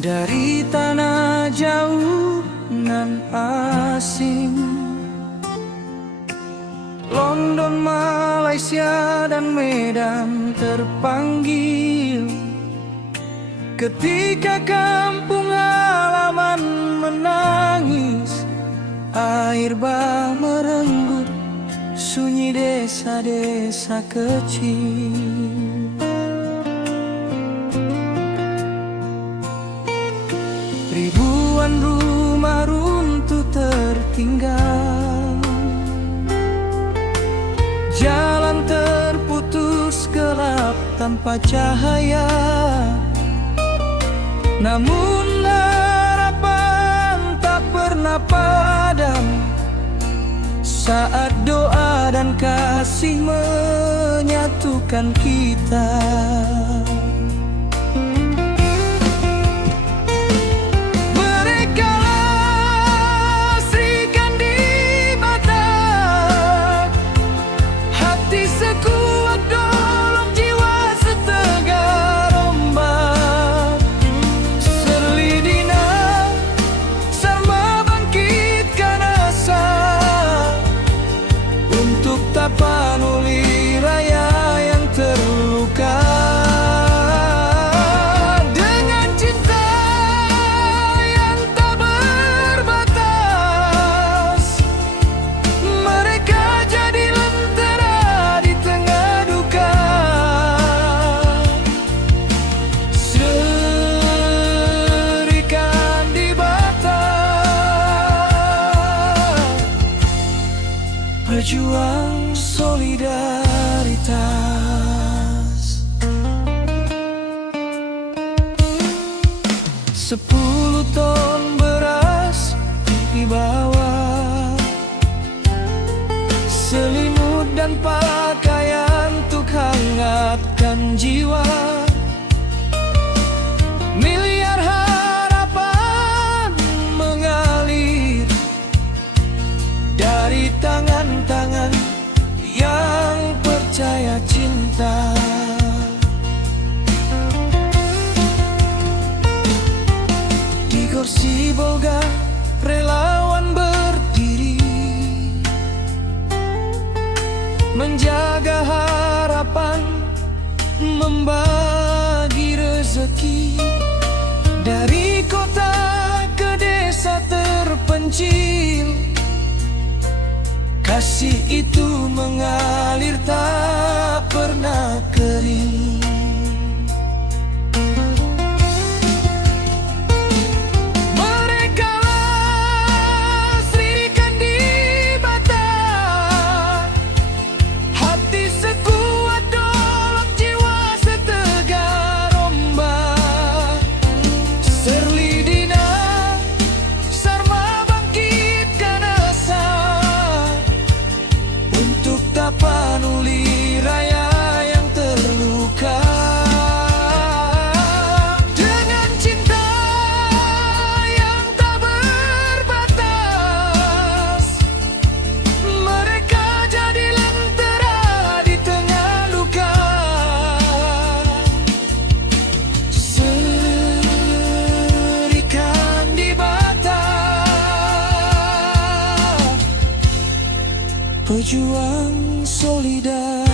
Dari tanah jauh nan asing, London, Malaysia dan Medan terpanggil. Ketika kampung halaman menangis, air bah merenggut sunyi desa-desa kecil. Ribuan rumah runtuh tertinggal, jalan terputus gelap tanpa cahaya. Namun harapan tak pernah padam saat doa dan kasih menyatukan kita. Tapanuli Raya yang terluka, dengan cinta yang tak berbatas, mereka jadi lentera di tengah duka. Serikan di batas, berjuang solidaritas. 10 ton beras dibawa, selimut dan pakaian untuk hangatkan jiwa. Miliar harapan mengalir dari tangan-tangan yang percaya cinta. Di kursi Bolga relawan berdiri, menjaga harapan, membagi rezeki. Dari kota ke desa terpencil, kasih itu mengalir tak pernah kering. Mereka lah serikan di bata, hati sekuat dolok, jiwa setegar ombak. Serlidina Sarma bangkitkan asa, Tapanuli Raya yang terluka. Dengan cinta yang tak berbatas, mereka jadi lentera di tengah luka. Serikan di batas, pejuang solidaritas.